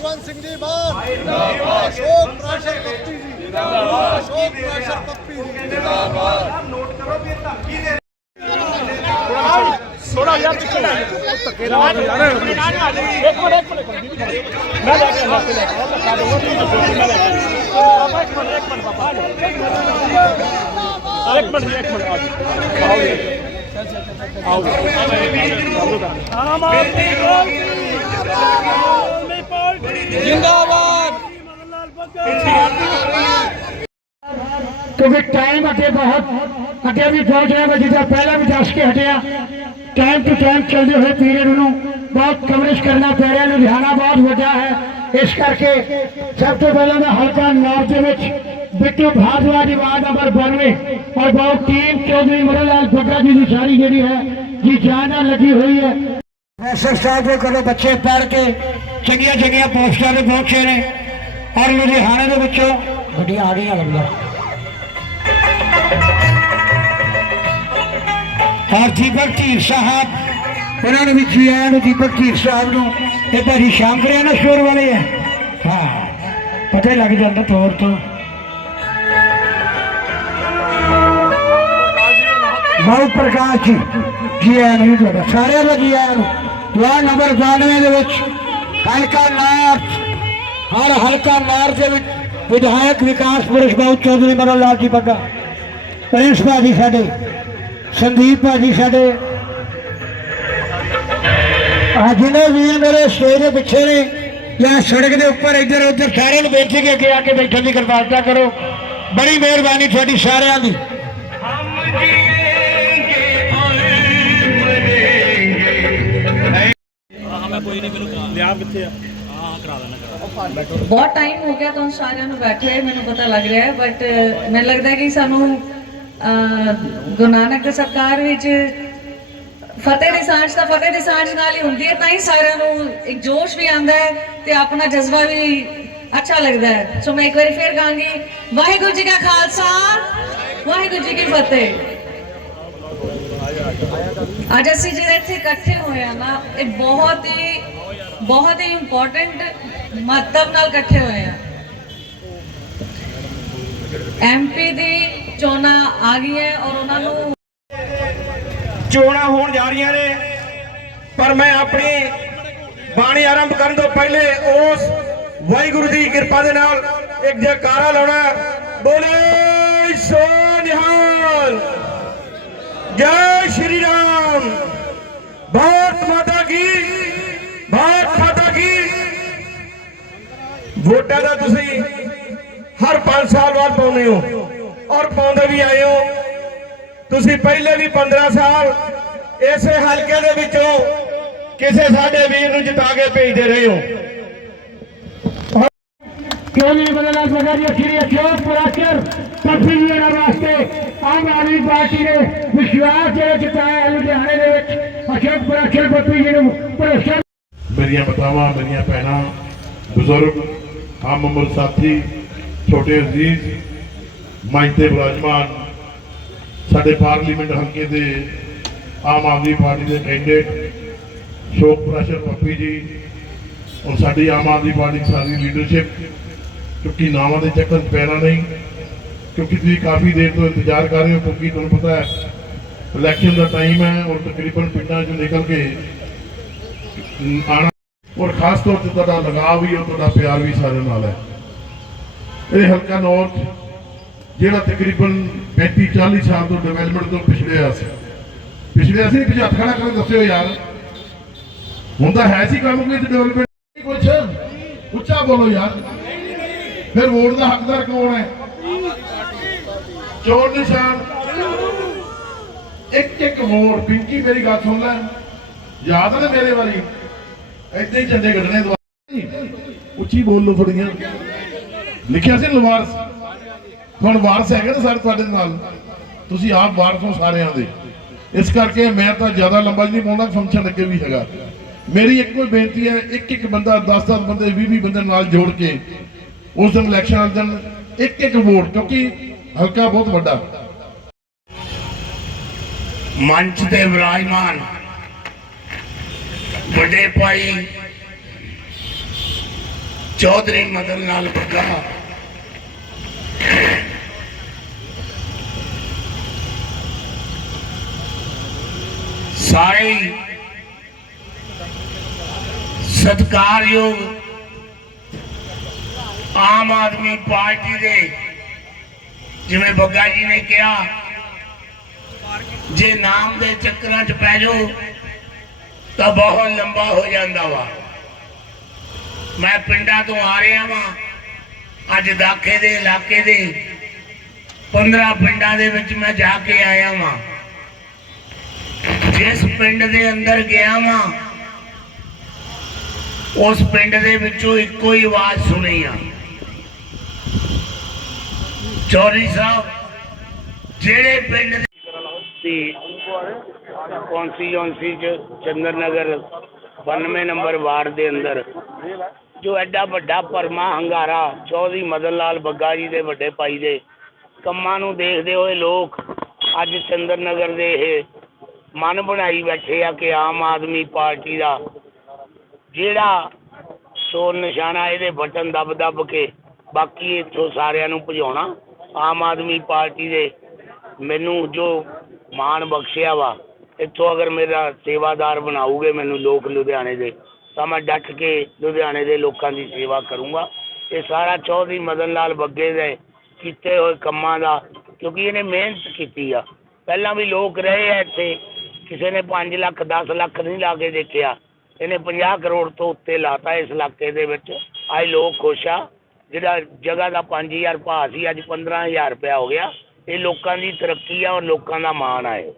ਭਗਵੰਤ ਸਿੰਘ ਜੀ ਮਾਨ ਜਿੰਦਾਬਾਦ ਅਸ਼ੋਕ ਪ੍ਰਾਸ਼ਰ ਪੱਪੀ ਜੀ ਜਿੰਦਾਬਾਦ ਅਸ਼ੋਕ ਪ੍ਰਾਸ਼ਰ ਪੱਪੀ ਜੀ ਜਿੰਦਾਬਾਦ ਨੋਟ ਕਰੋ ਵੀ ਇਹ ਧਮਕੀ ਦੇ ਥੋੜਾ ਯਾਰ ਪਿੱਛੇ ਲੈ ਧੱਕੇ ਨਾਲ ਯਾਰ ਇੱਕ ਮਿੰਟ ਇੱਕ ਮਿੰਟ ਮੈਂ ਲੈ ਕੇ ਹੱਥ ਲੈ ਕੇ ਧੱਕਾ ਦੇ ਉਹ ਬਾਬਾ ਇੱਕ ਮਿੰਟ ਇੱਕ ਮਿੰਟ ਬਾਬਾ ਇੱਕ ਮਿੰਟ ਜੀ, ਇੱਕ ਮਿੰਟ ਆਓ ਜੀ। ਆਓ ਆਓ ਆਮ ਆਦਮੀ ਪਾਰਟੀ ਜਿੰਦਾਬਾਦ। ਕਿਉਂਕਿ ਟਾਈਮ ਅੱਗੇ ਬਹੁਤ ਅੱਗੇ ਵੀ ਪਹੁੰਚ ਰਿਹਾ ਵਾ ਜਿੱਦਾਂ ਪਹਿਲਾਂ ਵੀ ਦੱਸ ਕੇ ਹਟਿਆ ਟਾਈਮ ਟੂ ਟਾਈਮ ਚੱਲਦੇ ਹੋਏ ਪੀਰੀਅਡ ਨੂੰ ਬਹੁਤ ਕਵਰੇਜ ਕਰਨਾ ਪੈ ਰਿਹਾ। ਲੁਧਿਆਣਾ ਬਹੁਤ ਵੱਡਾ ਹੈ। ਇਸ ਕਰਕੇ ਸਭ ਤੋਂ ਪਹਿਲਾਂ ਮੈਂ ਹਲਕਾ ਨਾਰ ਦੇ ਵਿੱਚ ਬਿੱਟੂ ਭਾਜਵਾ ਦੀ ਵਾਰਡ ਨੰਬਰ 92 ਔਰ ਬਹੁਤ ਟੀਮ ਚੌਧਰੀ ਮਰਨ ਲਾਲ ਫੱਗਾ ਜੀ ਦੀ ਸਾਰੀ ਜਿਹੜੀ ਹੈ ਜੀ ਜਾਨ ਨਾਲ ਲੱਗੀ ਹੋਈ ਹੈ। ਪ੍ਰੋਫੈਸਰ ਸਾਹਿਬ ਦੇ ਕੋਲੋਂ ਬੱਚੇ ਪੜ੍ਹ ਕੇ ਚੰਗੀਆਂ ਚੰਗੀਆਂ ਪੋਸਟਾਂ ਤੇ ਪਹੁੰਚੇ ਨੇ। ਔਰ ਲੁਧਿਆਣੇ ਦੇ ਵਿੱਚੋਂ ਗੱਡੀਆਂ ਆ ਗਈਆਂ ਲੱਗਦਾ ਔਰ ਦੀਪਕ ਧੀਰ ਸਾਹਿਬ ਉਹਨਾਂ ਨੂੰ ਵੀ ਜੀ ਆਇਆਂ ਨੂੰ ਦੀਪਕ ਧੀਰ ਸਾਹਿਬ ਨੂੰ ਇਹ ਭਾਜੀ ਸ਼ਾਮਕਰਿਆ ਨਾ ਸ਼ੋਰ ਵਾਲੇ ਆ। ਹਾਂ ਪਤਾ ਹੀ ਲੱਗ ਜਾਂਦਾ ਤੌਰ ਤੋਂ। ਬਹੁ ਪ੍ਰਕਾਸ਼ ਜੀ ਜੀ ਆਇਆਂ ਨੂੰ ਤੁਹਾਡਾ ਸਾਰਿਆਂ ਦਾ ਜੀ ਆਇਆਂ ਨੂੰ। ਵਾਰਡ ਨੰਬਰ 92 ਦੇ ਵਿੱਚ। ਹਲਕਾ ਨਾਰਥ ਹਰ ਹਲਕਾ ਨਾਰਥ ਦੇ ਵਿੱਚ ਵਿਧਾਇਕ ਵਿਕਾਸ ਪੁਰਸ਼ ਬਾਬੂ ਚੌਧਰੀ ਮਨੋਹਰ ਲਾਲ ਜੀ ਬੱਗਾ ਪ੍ਰਿੰਸ ਭਾਜੀ ਸਾਡੇ ਸੰਦੀਪ ਭਾਜੀ ਸਾਡੇ ਆ ਜਿਹਨੇ ਵੀ ਮੇਰੇ ਸਟੇਜ ਦੇ ਪਿੱਛੇ ਨੇ ਜਾਂ ਸੜਕ ਦੇ ਉੱਪਰ ਇੱਧਰ ਉੱਧਰ ਸਾਰਿਆਂ ਨੂੰ ਬੇਨਤੀ ਕਿ ਅੱਗੇ ਆ ਕੇ ਬੈਠਣ ਦੀ ਕਿਰਪਾਲਤਾ ਕਰੋ ਬੜੀ ਮਿਹਰਬਾਨੀ ਤੁਹਾਡੀ ਸਾਰਿਆਂ ਦੀ ਲਿਆ ਕਿੱਥੇ ਆ? ਬਹੁਤ ਟਾਈਮ ਹੋ ਗਿਆ ਤੁਹਾਨੂੰ ਸਾਰਿਆਂ ਨੂੰ ਬੈਠੇ ਹੋਏ ਮੈਨੂੰ ਪਤਾ ਲੱਗ ਰਿਹਾ ਹੈ ਬਟ ਮੈਨੂੰ ਲੱਗਦਾ ਹੈ ਕਿ ਸਾਨੂੰ ਗੁਰੂ ਨਾਨਕ ਦੇ ਸਰਕਾਰ ਵਿੱਚ ਫਤਿਹ ਦੀ ਸਾਂਝ ਤਾਂ ਫਤਿਹ ਦੀ ਸਾਂਝ ਨਾਲ ਹੀ ਹੁੰਦੀ ਹੈ ਤਾਂ ਹੀ ਸਾਰਿਆਂ ਨੂੰ ਇੱਕ ਜੋਸ਼ ਵੀ ਆਉਂਦਾ ਹੈ ਤੇ ਆਪਣਾ ਜਜ਼ਬਾ ਵੀ ਅੱਛਾ ਲੱਗਦਾ ਹੈ। ਸੋ ਮੈਂ ਇੱਕ ਵਾਰੀ ਫੇਰ ਕਹਾਂਗੀ ਵਾਹਿਗੁਰੂ ਜੀ ਕਾ ਖਾਲਸਾ ਵਾਹਿਗੁਰੂ ਜੀ ਕੀ ਫਤਿਹ। ਅੱਜ ਅਸੀਂ ਜਿਹੜੇ ਇੱਥੇ ਇਕੱਠੇ ਹੋਏ ਆ ਨਾ, ਇਹ ਬਹੁਤ ਹੀ ਬਹੁਤ ਹੀ ਇੰਪੋਰਟੈਂਟ ਮਹੱਤਵ ਨਾਲ ਇਕੱਠੇ ਹੋਏ ਆ। ਐਮਪੀ ਦੀ ਚੋਣਾਂ ਆ ਗਈਆਂ ਔਰ ਉਹਨਾਂ ਨੂੰ ਚੋਣਾਂ ਹੋਣ ਜਾ ਰਹੀਆਂ ਨੇ, ਪਰ ਮੈਂ ਆਪਣੀ ਬਾਣੀ ਆਰੰਭ ਕਰਨ ਤੋਂ ਪਹਿਲੇ ਉਸ ਵਾਹਿਗੁਰੂ ਦੀ ਕਿਰਪਾ ਦੇ ਨਾਲ ਇੱਕ ਜੈਕਾਰਾ ਲਾਉਣਾ, ਬੋਲੇ ਸੋ ਨਿਹਾਲ। ਜੈ ਸ਼੍ਰੀ ਰਾਮ। ਭਾਰਤ ਮਾਤਾ ਕੀ, ਭਾਰਤ ਮਾਤਾ ਕੀ। ਵੋਟਾਂ ਦਾ ਤੁਸੀਂ ਹਰ 5 ਸਾਲ ਬਾਅਦ ਪਾਉਂਦੇ ਹੋ ਔਰ ਪਾਉਂਦੇ ਵੀ ਆਏ ਹੋ। ਤੁਸੀਂ ਪਹਿਲੇ ਵੀ 15 ਸਾਲ ਇਸੇ ਹਲਕੇ ਦੇ ਵਿੱਚੋਂ ਕਿਸੇ ਸਾਡੇ ਵੀਰ ਨੂੰ ਜਿਤਾ ਕੇ ਭੇਜਦੇ ਰਹੇ ਹੋ। ਕਿਉਂ ਨਹੀਂ ਬਦਲਾ ਸਕਦਾ ਜੀ? ਸ਼੍ਰੀ ਅਸ਼ੋਕ ਪੁਰਾਕਰ ਪੱਪੀ ਜੀ ਇਹਨਾਂ ਆਮ ਆਦਮੀ ਪਾਰਟੀ ਨੇ ਵਿਸ਼ਵਾਸ ਜਿਹੜਾ ਜਿਤਾਇਆ ਲੁਧਿਆਣੇ ਦੇ ਵਿੱਚ ਅਸ਼ੋਕ ਪੁਰਾਕਰ ਜੀ ਨੂੰ ਭਰੋਸਾ ਮੇਰੀਆਂ ਮਾਤਾਵਾਂ, ਮੇਰੀਆਂ ਭੈਣਾਂ, ਬਜ਼ੁਰਗ, ਆਮ ਉਮਰ ਸਾਥੀ, ਛੋਟੇ ਅਜ਼ੀਜ਼ ਮੰਚ ਤੇ ਵਿਰਾਜਮਾਨ ਸਾਡੇ ਪਾਰਲੀਮੈਂਟ ਹਲਕੇ ਦੇ ਆਮ ਆਦਮੀ ਪਾਰਟੀ ਦੇ ਕੈਂਡੀਡੇਟ, ਸ਼ੋਕ ਪ੍ਰਸ਼ਰ ਪੱਪੀ ਜੀ, ਔਰ ਸਾਡੀ ਆਮ ਆਦਮੀ ਪਾਰਟੀ ਦੀ ਸਾਰੀ ਲੀਡਰਸ਼ਿਪ ਕਿਉਂਕਿ ਨਾਵਾਂ ਦੇ ਚੱਕਰ 'ਚ ਪੈਣਾ ਨਹੀਂ ਕਿਉਂਕਿ ਤੁਸੀਂ ਕਾਫੀ ਦੇਰ ਤੋਂ ਇੰਤਜ਼ਾਰ ਕਰ ਰਹੇ ਹੋ, ਕਿਉਂਕਿ ਤੁਹਾਨੂੰ ਪਤਾ ਹੈ ਇਲੈਕਸ਼ਨ ਦਾ ਟਾਈਮ ਹੈ ਔਰ ਤਕਰੀਬਨ ਪਿੰਡਾਂ 'ਚੋਂ ਨਿਕਲ ਕੇ ਆਣਾ ਔਰ ਖਾਸ ਤੌਰ ਤੇ ਤੁਹਾਡਾ ਲਗਾਵ ਵੀ ਔਰ ਤੁਹਾਡਾ ਪਿਆਰ ਵੀ ਸਾਰੇ ਨਾਲ ਹੈ। ਇਹ ਹਲਕਾ ਨੌਰਥ ਜਿਹੜਾ ਤਕਰੀਬਨ 35 40 ਸਾਲ ਤੋਂ ਡਿਵੈਲਪਮੈਂਟ ਤੋਂ ਪਿਛੜਿਆ ਸੀ। ਪਿਛੜਿਆ ਸੀ ਪਿਛੇ ਹੱਥ ਖੜਾ ਕਰਕੇ ਦੱਸਿਓ ਯਾਰ। ਹੁੰਦਾ ਹੈ ਸੀ ਕੰਮ ਕੋਈ ਡਿਵੈਲਪਮੈਂਟ ਕੁਛ? ਉੱਚਾ ਬੋਲੋ ਯਾਰ। ਫਿਰ ਵੋਟ ਦਾ ਹੱਕਦਾਰ ਕੌਣ ਹੈ? ਚੋਰ ਨਿਸ਼ਾਨ। ਇੱਕ ਇੱਕ ਵੋਟ ਪਿੰਕੀ ਮੇਰੀ ਗੱਲ ਸੁਣ ਲੈ। ਯਾਦ ਹੈ ਮੇਰੇ ਵਾਲੀ ਏਦਾਂ ਹੀ ਝੰਡੇ ਕੱਢਣੇ ਦੁਆਰਾ ਉੱਚੀ ਬੋਲ ਲੋ ਥੋੜੀਆਂ ਲਿਖਿਆ ਸੀ ਨਾ ਹੁਣ ਵਾਰਸ ਹੈਗੇ ਨਾ ਸਾਰੇ ਤੁਹਾਡੇ ਨਾਲ। ਤੁਸੀਂ ਆਪ ਵਾਰਸ ਹੋ ਸਾਰਿਆਂ ਦੇ। ਇਸ ਕਰਕੇ ਮੈਂ ਤਾਂ ਜ਼ਿਆਦਾ ਲੰਬਾ ਨਹੀਂ ਪਾਉਂਦਾ ਫੰਕਸ਼ਨ ਅੱਗੇ ਵੀ ਹੈਗਾ। ਮੇਰੀ ਇੱਕੋ ਹੀ ਬੇਨਤੀ ਹੈ, ਇੱਕ ਇੱਕ ਬੰਦਾ 10-10 ਬੰਦੇ 20-20 ਬੰਦੇ ਨਾਲ ਜੋੜ ਕੇ ਉਸ ਦਿਨ ਇਲੈਕਸ਼ਨ ਦਿਨ ਇੱਕ ਇੱਕ ਵੋਟ ਕਿਉਂਕਿ ਹਲਕਾ ਬਹੁਤ ਵੱਡਾ। ਮੰਚ ਤੇ ਵਿਰਾਜਮਾਨ ਵੱਡੇ ਭਾਈ ਚੌਧਰੀ ਮਦਨ ਲਾਲ ਬੱਗਾ। ਸਾਰੇ ਹੀ ਸਤਿਕਾਰਯੋਗ ਆਮ ਆਦਮੀ ਪਾਰਟੀ ਦੇ ਜਿਵੇਂ ਬੱਗਾ ਜੀ ਨੇ ਕਿਹਾ, ਜੇ ਨਾਮ ਦੇ ਚੱਕਰਾਂ 'ਚ ਪੈ ਜਾਓ, ਤਾਂ ਬਹੁਤ ਲੰਬਾ ਹੋ ਜਾਂਦਾ ਵਾ। ਮੈਂ ਪਿੰਡਾਂ ਤੋਂ ਆ ਰਿਹਾ ਵਾਂ, ਅੱਜ ਦਾਖੇ ਦੇ ਇਲਾਕੇ ਦੇ 15 ਪਿੰਡਾਂ ਦੇ ਵਿੱਚ ਮੈਂ ਜਾ ਕੇ ਆਇਆ ਵਾਂ। ਜਿਸ ਪਿੰਡ ਦੇ ਅੰਦਰ ਗਿਆ ਵਾਂ, ਉਸ ਪਿੰਡ ਦੇ ਵਿੱਚੋਂ ਇੱਕੋ ਹੀ ਆਵਾਜ਼ ਸੁਣੀ ਆ। ਚੌਧਰੀ ਸਾਹਿਬ, ਜਿਹੜੇ ਪਿੰਡ ਦੀ ਕੌਂਸਟੀਚੁਐਂਸੀ ਚ ਚੰਦਰ ਨਗਰ 92 ਨੰਬਰ ਵਾਰਡ ਦੇ ਅੰਦਰ, ਜੋ ਐਡਾ ਵੱਡਾ ਪਰਮਾ ਹੰਗਾਰਾ, ਚੌਧਰੀ ਮਦਨ ਲਾਲ ਬੱਗਾ ਜੀ ਦੇ ਵੱਡੇ ਭਾਈ ਦੇ ਕੰਮਾਂ ਨੂੰ ਦੇਖਦੇ ਹੋਏ ਲੋਕ ਅੱਜ ਚੰਦਰ ਨਗਰ ਦੇ ਇਹ ਮਨ ਬਣਾਈ ਬੈਠੇ ਆ ਕਿ ਆਮ ਆਦਮੀ ਪਾਰਟੀ ਦਾ, ਜਿਹੜਾ ਚੋਰ ਨਿਸ਼ਾਨਾ ਇਹਦੇ ਬਟਨ ਦੱਬ ਦੱਬ ਕੇ ਬਾਕੀ ਇੱਥੋਂ ਸਾਰਿਆਂ ਨੂੰ ਭਜਾਉਣਾ ਆਮ ਆਦਮੀ ਪਾਰਟੀ ਦੇ ਮੈਨੂੰ ਜੋ ਮਾਣ ਬਖਸ਼ਿਆ ਵਾ, ਇੱਥੋਂ ਅਗਰ ਮੇਰਾ ਸੇਵਾਦਾਰ ਬਣਾਉਗੇ ਮੈਨੂੰ ਲੋਕ ਲੁਧਿਆਣੇ ਦੇ, ਤਾਂ ਮੈਂ ਡਟ ਕੇ ਲੁਧਿਆਣੇ ਦੇ ਲੋਕਾਂ ਦੀ ਸੇਵਾ ਕਰੂੰਗਾ। ਇਹ ਸਾਰਾ ਚੌਧਰੀ ਮਦਨ ਲਾਲ ਬੱਗੇ ਦੇ ਕੀਤੇ ਹੋਏ ਕੰਮਾਂ ਦਾ, ਕਿਉਂਕਿ ਇਹਨੇ ਮਿਹਨਤ ਕੀਤੀ ਆ। ਪਹਿਲਾਂ ਵੀ ਲੋਕ ਰਹੇ ਆ ਇੱਥੇ, ਕਿਸੇ ਨੇ 5 ਲੱਖ 10 ਲੱਖ ਨਹੀਂ ਲਾ ਕੇ ਦੇਖਿਆ। ਇਹਨੇ 50 ਕਰੋੜ ਤੋਂ ਉੱਤੇ ਲਾਤਾ ਇਸ ਇਲਾਕੇ ਦੇ ਵਿੱਚ। ਅੱਜ ਲੋਕ ਖੁਸ਼ ਆ। ਜਿਹੜਾ ਜਗ੍ਹਾ ਦਾ 5000 ਭਾਅ ਸੀ, ਅੱਜ 15000 ਰੁਪਇਆ ਹੋ ਗਿਆ। ਇਹ ਲੋਕਾਂ ਦੀ ਤਰੱਕੀ ਆ ਔਰ ਲੋਕਾਂ ਦਾ ਮਾਣ ਆ ਇਹ।